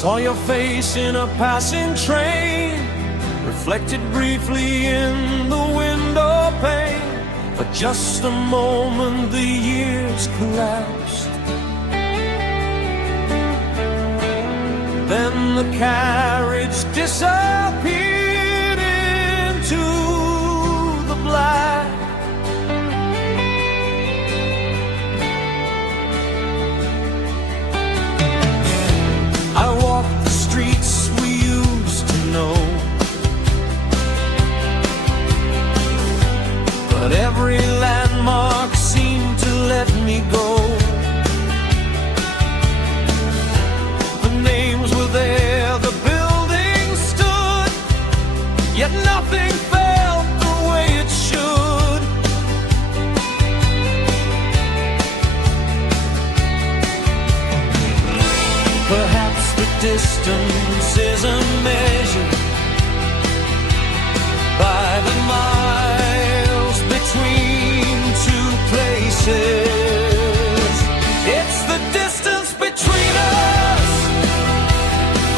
Saw your face in a passing train, reflected briefly in the window pane. For just a moment the years collapsed. Then the carriage disappeared into the black. I walked the streets we used to know, but every landmark seemed to let me go. The names were there, the buildings stood, yet nothing felt the way it should. Perhaps the distance isn't measured by the miles between two places. It's the distance between us,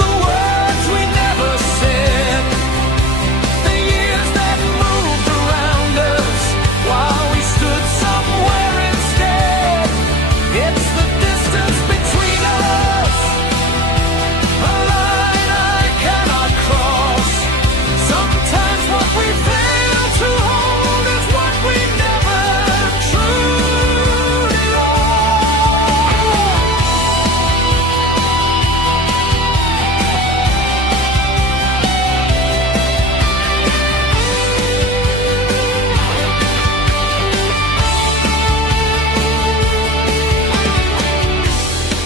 the words we never said, the years that moved around us while we stood somewhere instead. It's the distance between us, a line I cannot cross. Sometimes what we fail to hold is what we never truly lost.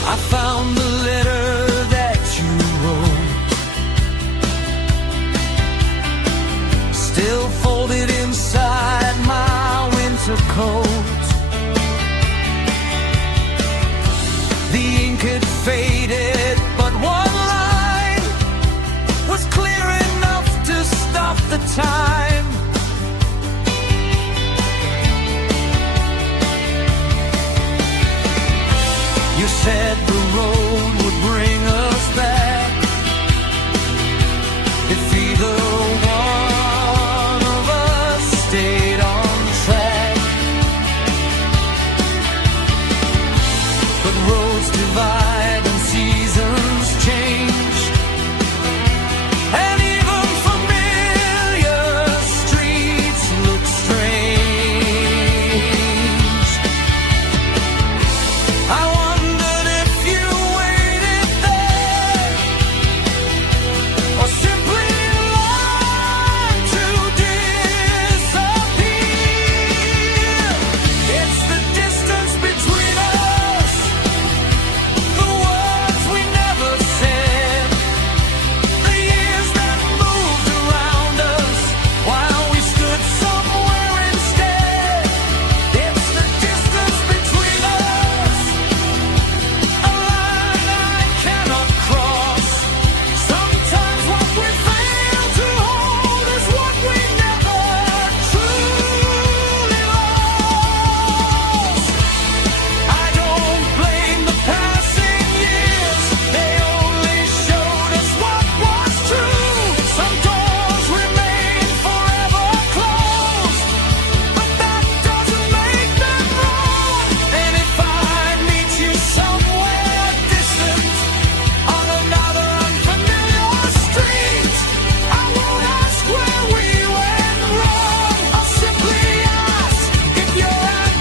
I found the letter that you wrote, still folded inside my winter coat. The ink had faded, but one line was clear enough to stop the time. You said the road would bring us back if either one of us stayed on track. But roads divide and seasons change, and even familiar streets look strange. I wondered if you waited there, or simply longed to disappear. It's the distance between us, the words we never said, the years that moved around us while we stood somewhere instead. It's the distance between us, a line I cannot cross. Sometimes what we fail to hold is what we never truly lost. I don't blame the passing years, they only showed us what was true. Some doors remain forever closed, but that doesn't make them wrong. And if I meet you somewhere distant on another unfamiliar street, I won't ask where we went wrong. I'll simply ask if you're at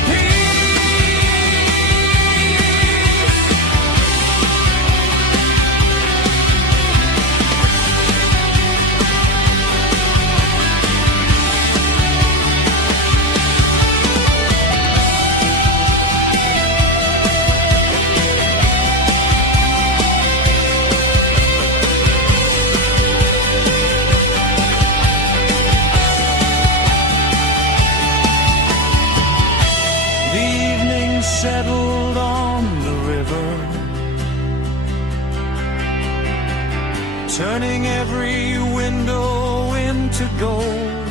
The evening settled on the river, turning every window into gold.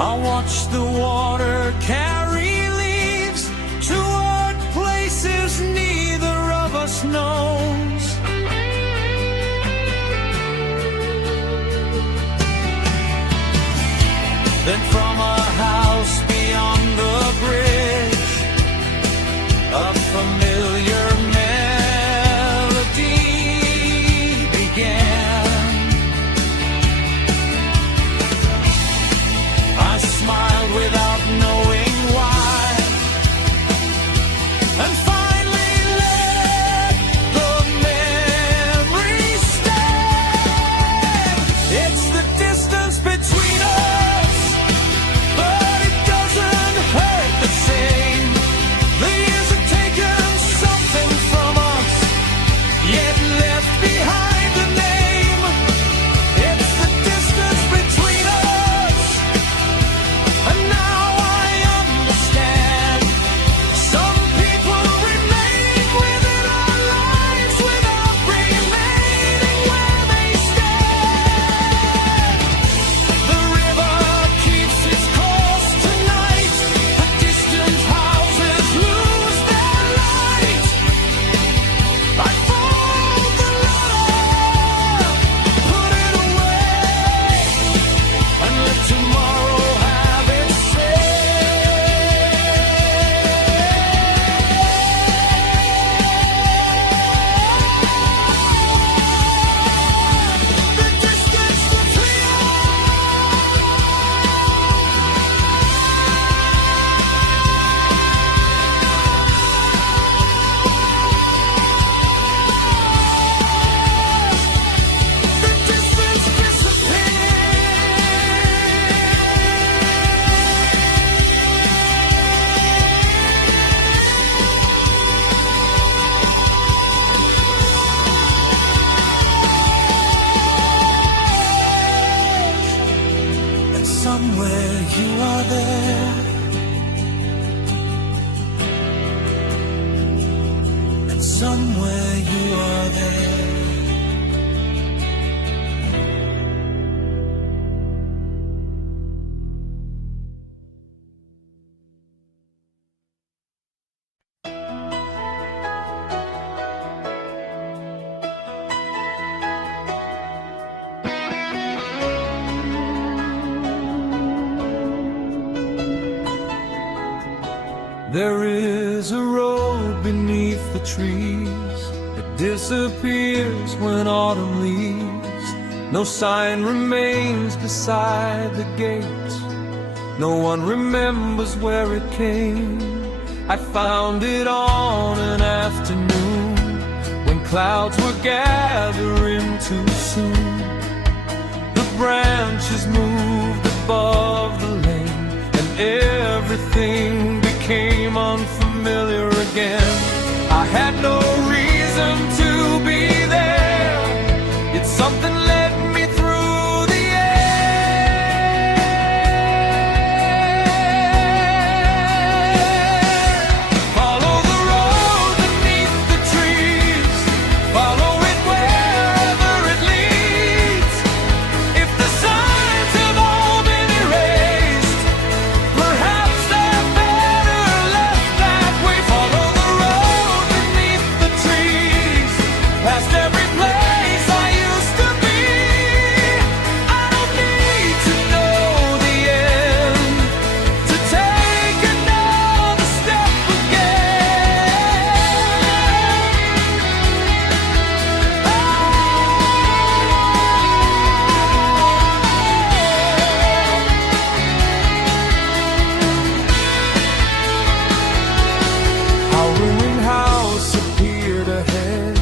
I watched the water carry leaves toward places neither knows. Then from a house beyond the bridge, a familiar melody began. I smiled without knowing why, and finally let the memory stand. It's the distance between us, but it doesn't hurt the same. The years have taken something from us, yet left behind a name. It's the distance between us, and now I understand. Some people remain within our lives without remaining where they stand. The river keeps its course tonight. The distant houses lose their light. I fold the letter, put it away, and let tomorrow have its say. The distance between the distance disappears. And somewhere you are there, and somewhere you are there. There is a road beneath the trees. It disappears when autumn leaves. No sign remains beside the gate. No one remembers where it came. I found it on an afternoon when clouds were gathering too soon. The branches moved above the lane, and everything became unfamiliar again. I had no reason to be there, yet something led me through the air. Follow the road beneath the trees, follow it wherever it leads. If the signs have all been erased, perhaps they're better left that way. Follow the road beneath the trees, past every place I used to be. I don't need to know the end to take another step Our ruined house appeared ahead,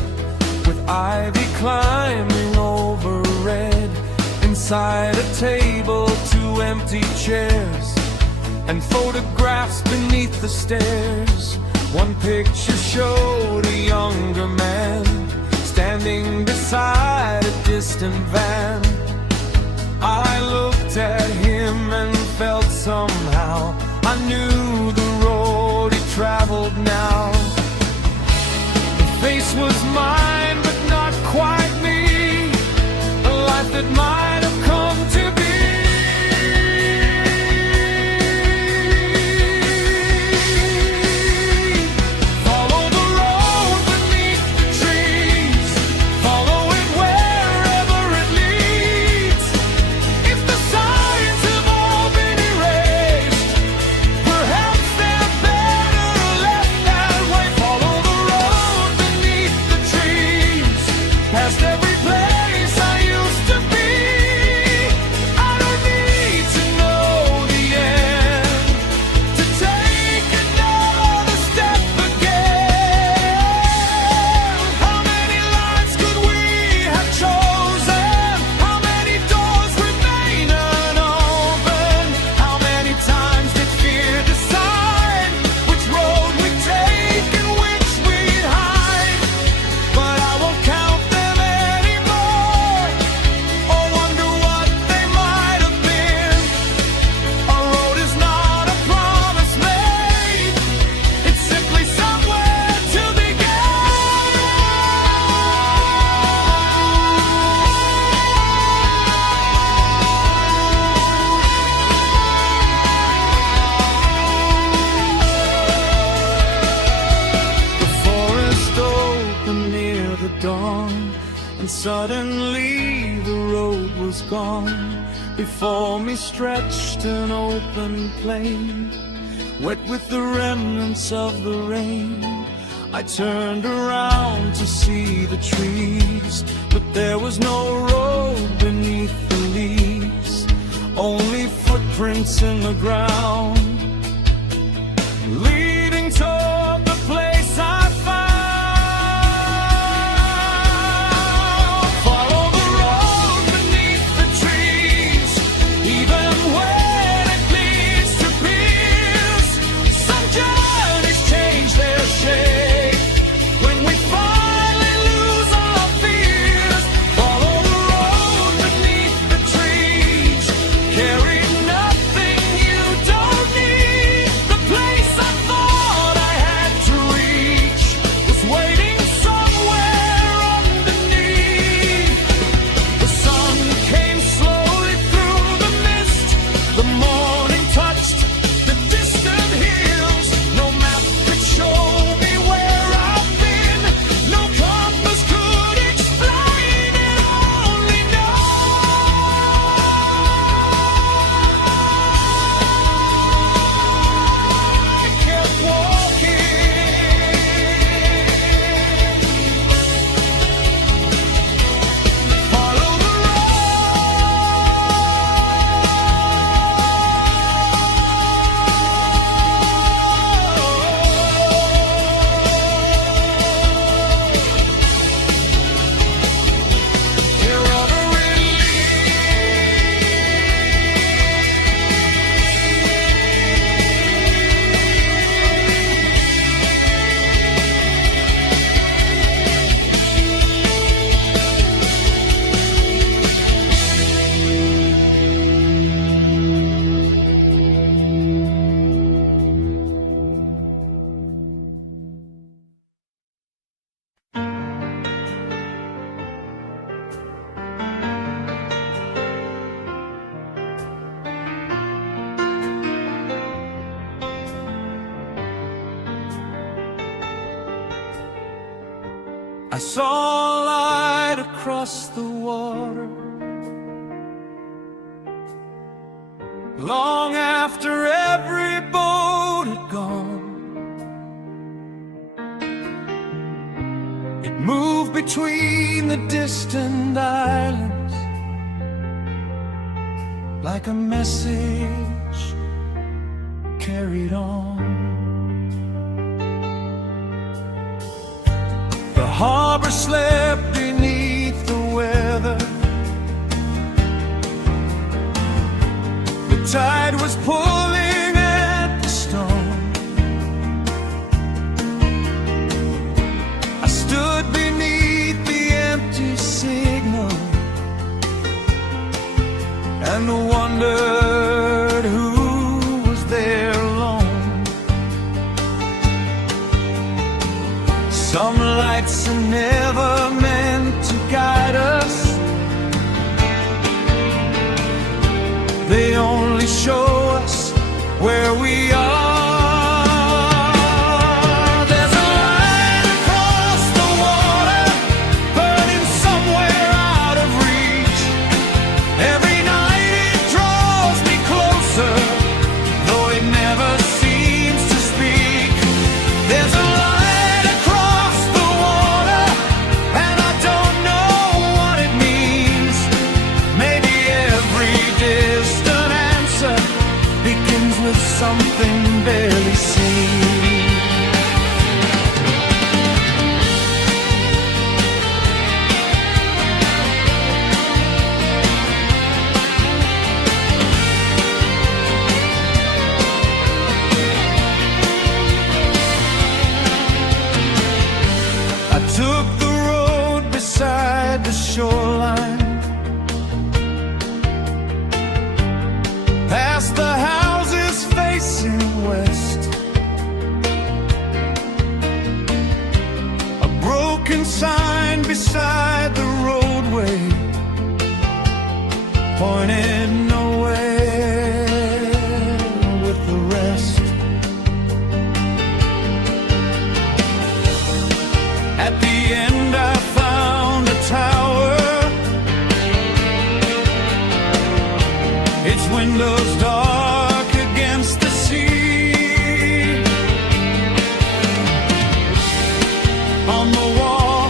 with ivy climbing over red. Inside a table, two empty chairs, and photographs beneath the stairs. One picture showed a younger man standing beside a distant van. I looked at him and felt somehow I knew the road he traveled now. The face was mine, but not quite me. A life that might have come to be. Follow the road beneath the dawn, and suddenly the road was gone. Before me stretched an open plain, wet with the remnants of the rain. I turned around to see the trees, but there was no road beneath the leaves, only footprints in the ground, leading toward the place I found. Follow the road beneath the trees, even when it leads to peace. Some journeys change their shape when we finally lose our fears. Follow the road beneath the trees, carry nothing you don't need. The place I thought I had to reach was waiting somewhere underneath. The sun came slowly through the mist. The morning touched the distant hills. No map could show me where I've been. No compass could explain it. Only know I kept walking. Follow the road. Wherever it I saw light across the water, long after every boat had gone. It moved between the distant islands like a message carried on. The harbor slept beneath the weather. The tide was pulling at the stone. I stood beneath the empty signal and wondered who was there alone. Some lights are never meant to guide us. They only show us where we are. There's a light across the water, burning somewhere out of reach. Every night it draws me closer, though it never seems to speak. There's a light across the water, and I don't know what it means. Maybe every distant answer begins with something barely seen. I took the road beside the shoreline, past the houses facing west. A broken sign beside the roadway pointed nowhere with the rest. At the end I found windows dark against the sea. On the wall,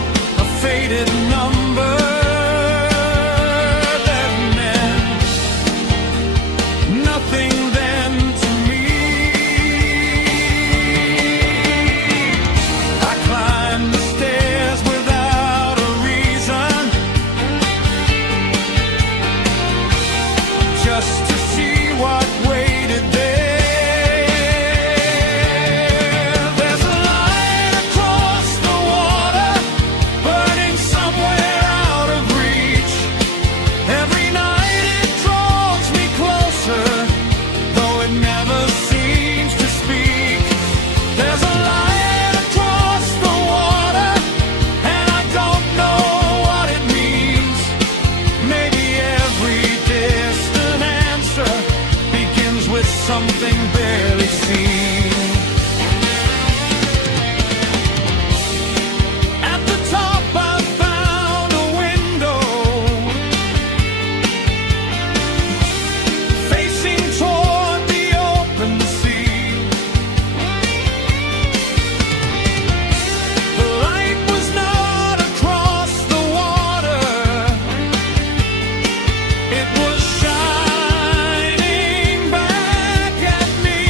a faded number that meant nothing then to me. I climbed the stairs without a reason, just to see what waited there. There's a light across the water, burning somewhere out of reach. Every night it draws me closer, though it never seems to speak. There's a light across the water, and I don't know what it means. Maybe every distant answer begins with something barely seen. At the top I found a window facing toward the open sea. The light was not across the water, it was shining back at me.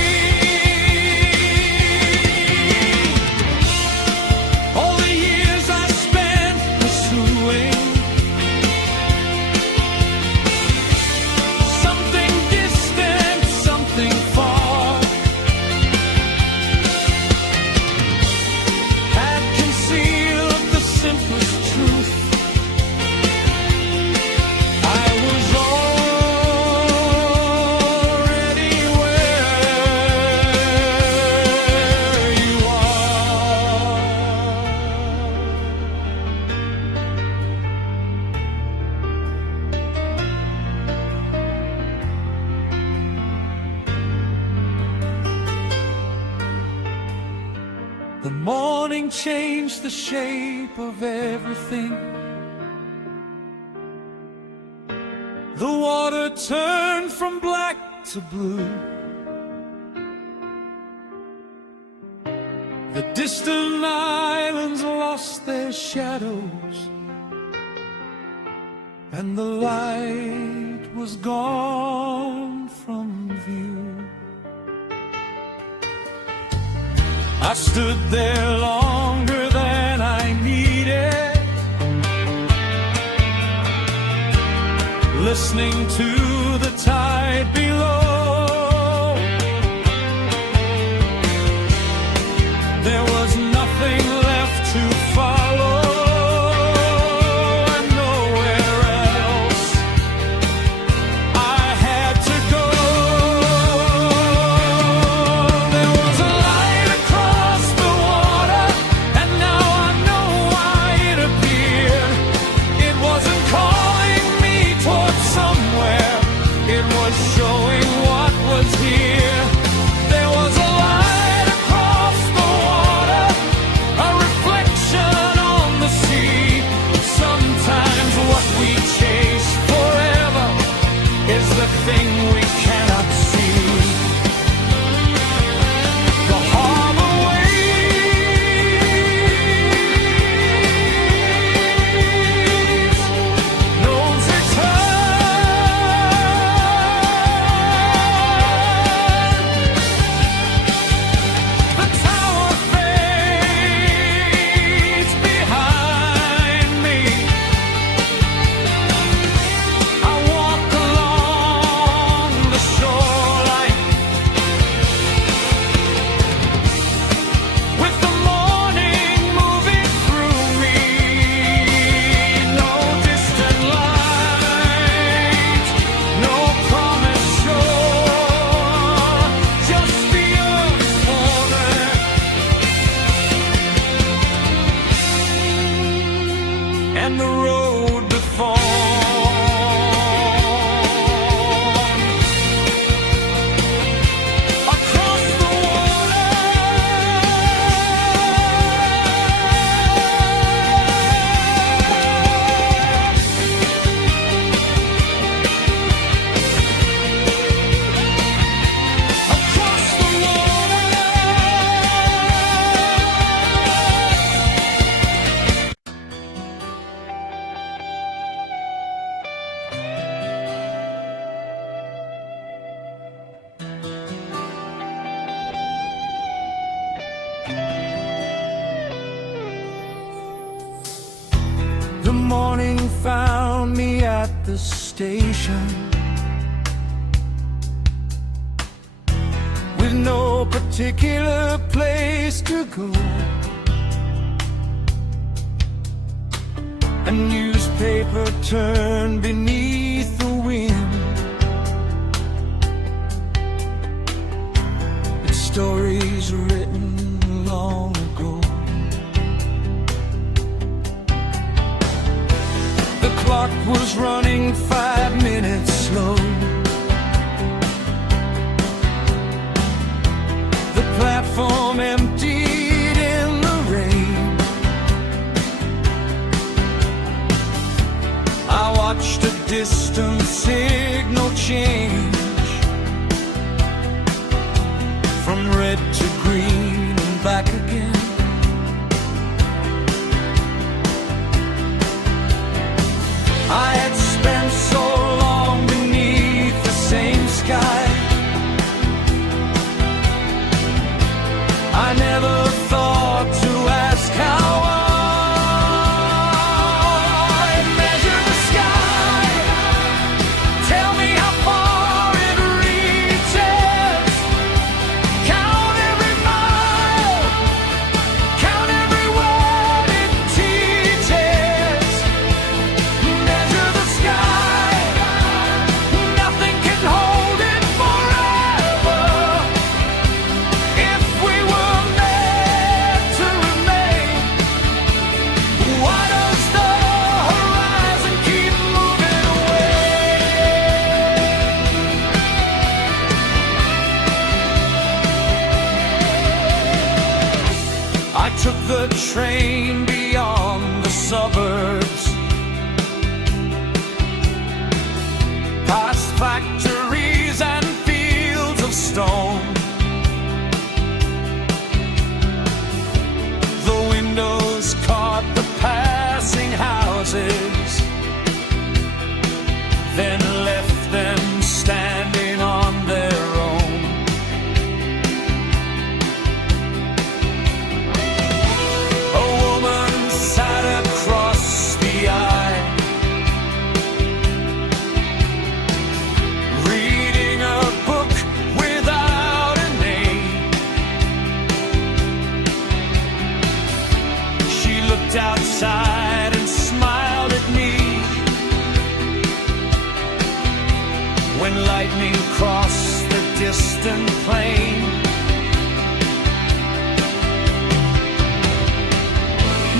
All the years I spent pursuing something distant, something far, had concealed the simplest truth. I was already where you are. The morning changed the shape of everything. The water turned from black to blue. The distant islands lost their shadows, and the light was gone from view. I stood there longer than I needed, listening to the tide below. There was nothing left to follow, and nowhere else I had to go. There was a light across the water, and now I know why it appeared. It wasn't calling me towards somewhere, it was showing what was here. There was a light across the water, a reflection on the sea. Sometimes what we chase forever is the thing we cannot see. The harbor waves, knows return. The tower fades behind me. I walk along the shoreline with the morning moving through me. No distant light, no promised shore, just the earth's water and the road before. Across the water, The morning found me at the station with no particular place to go. A newspaper turned beneath the wind. Its stories written long ago. The clock was running 5 minutes slow. The platform emptied in the rain. I watched a distant signal change from red to green and back again. I had spent so long beneath the same sky. I never thought to ask how I measure the sky. Tell me how far it reaches. Count every mile, count every word it teaches. Measure the sky, nothing can hold it forever. If we were meant to remain, why does the horizon keep moving away? I took the train beyond the suburbs, past factories and fields of stone. The windows caught the passing houses, then left them standing on their own. A woman sat across the aisle, reading a book without a name. She looked outside and smiled at me when lightning crossed the distant plain.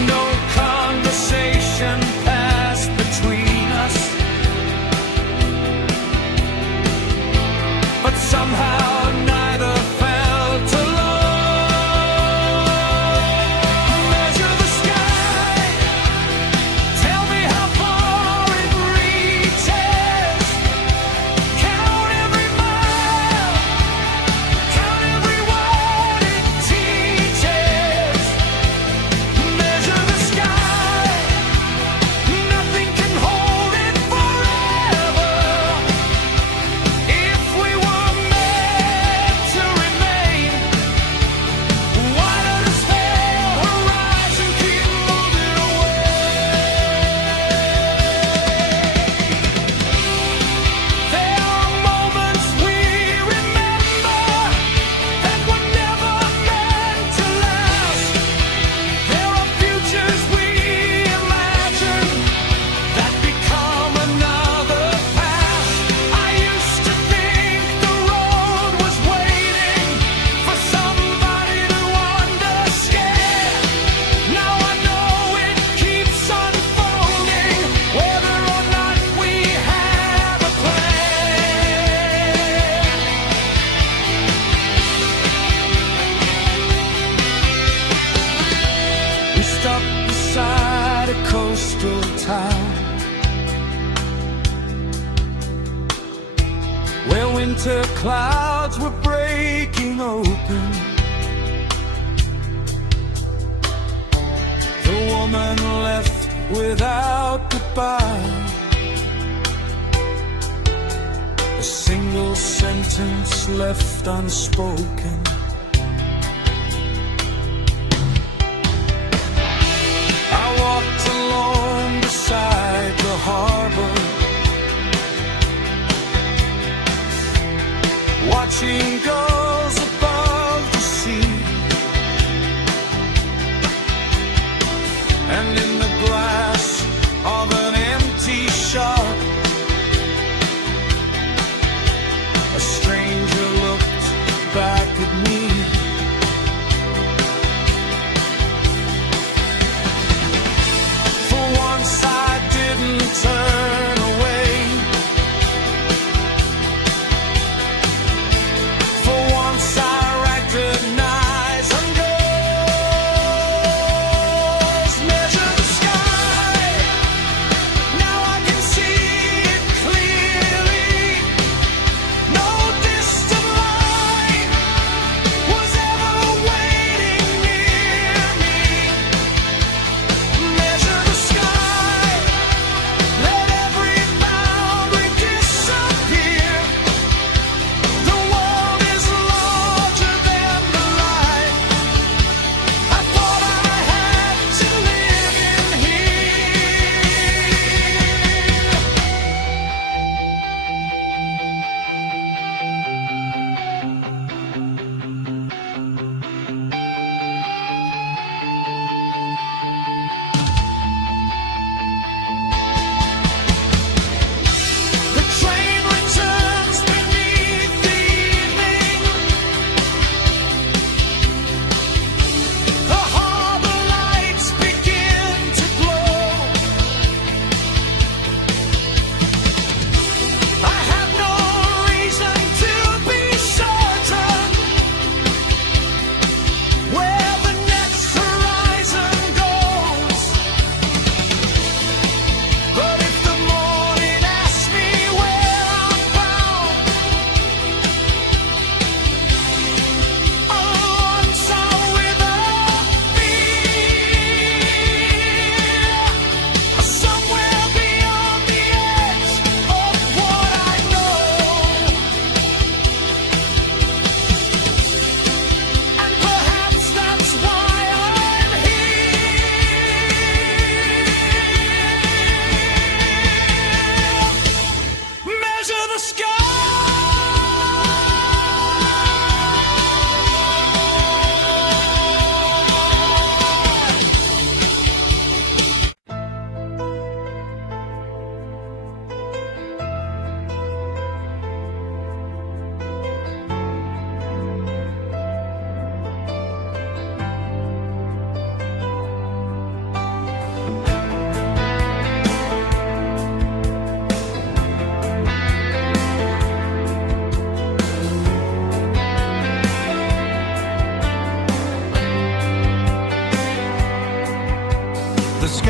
No conversation passed between us, but somehow neither felt alone. Measure the sky, tell me how far it reaches. Count every mile, count every word it teaches. Measure the sky, nothing can hold it forever. If we were meant to remain, why does the horizon keep moving away? There are moments we remember that were never meant to last. There are futures we imagine that become another past. I used to think the road was waiting for somebody to understand. Now I know it keeps unfolding, whether or not we have a plan. We stopped beside a coastal town where winter clouds were breaking open. The woman left without goodbye. A single sentence left unspoken. I walked along beside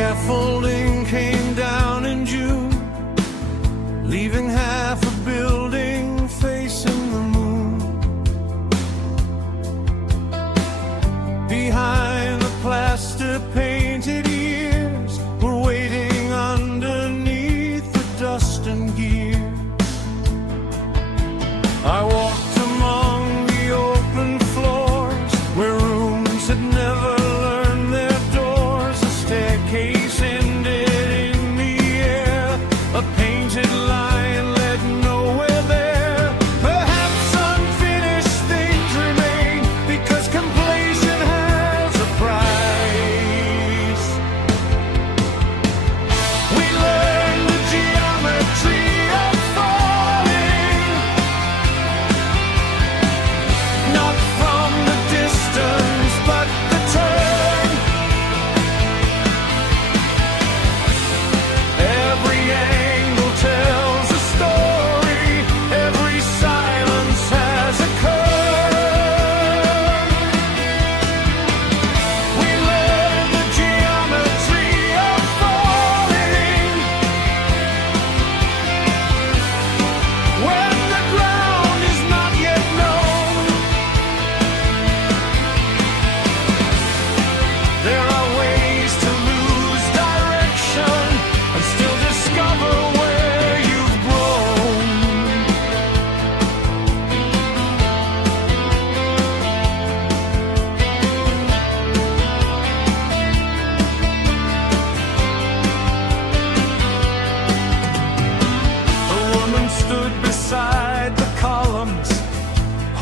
scaffolding came down in June, leaving half a building facing the moon. Behind the plaster-painted years, we're waiting underneath the dust and gears. I walked among the open floors where rooms had never learned their doors. A staircase ended in the air, a painted line led nowhere there. Perhaps unfinished things remain because completion has a price. We learned the geometry of falling, not from the distance, but the turn. Every angle tells a story, every silence has a curve. We learn the geometry of falling when the ground is not yet known. There are ways to lose direction and still discover where you've grown. A woman stood beside the columns,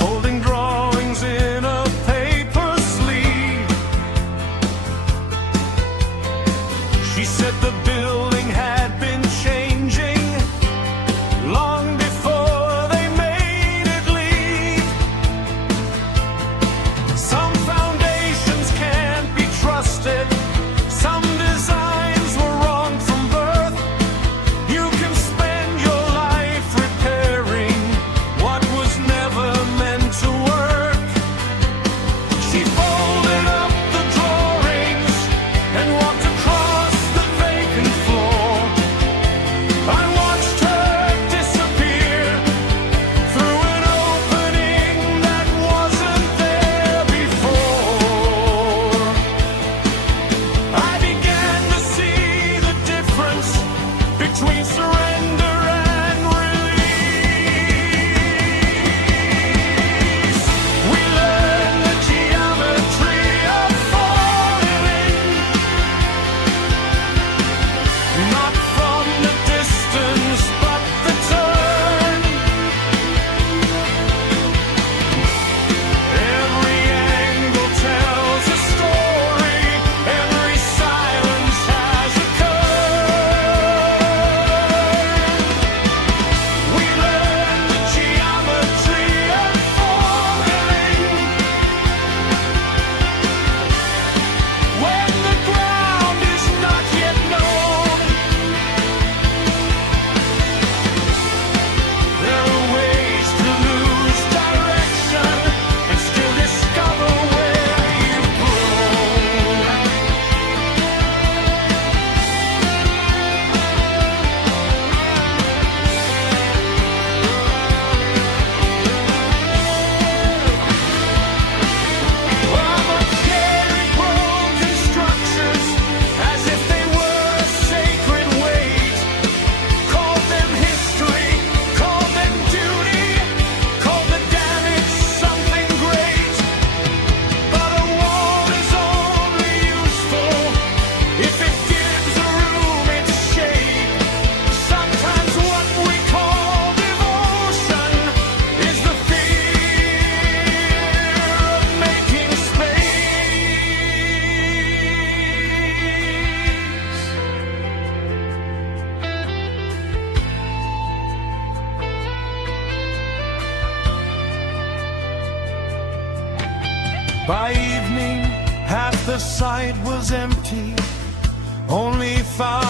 holding drawings in a paper sleeve. She said the building had been changing long before they made it leave. Some foundations can't be trusted, some designs were wrong from birth. You can spend your life repairing what was never meant to work. She folded up the drawings and walked across the vacant floor. I watched her disappear through an opening that wasn't there before. I began to see the difference between surrender and release. We learned the geometry of falling, not from the distance, but the turn. Every angle tells a story, every silence has a curve. We learn the geometry of falling when the ground is not yet known. There are ways to lose direction and still discover where you've grown. Mama carried broken structures as if they were a sacred weight. Called them history, called them duty, called the damage something great. But a wall is only useful if it gives a room its shape. Sometimes what we call devotion is the fear of making space. By evening, half the site was empty. Only 5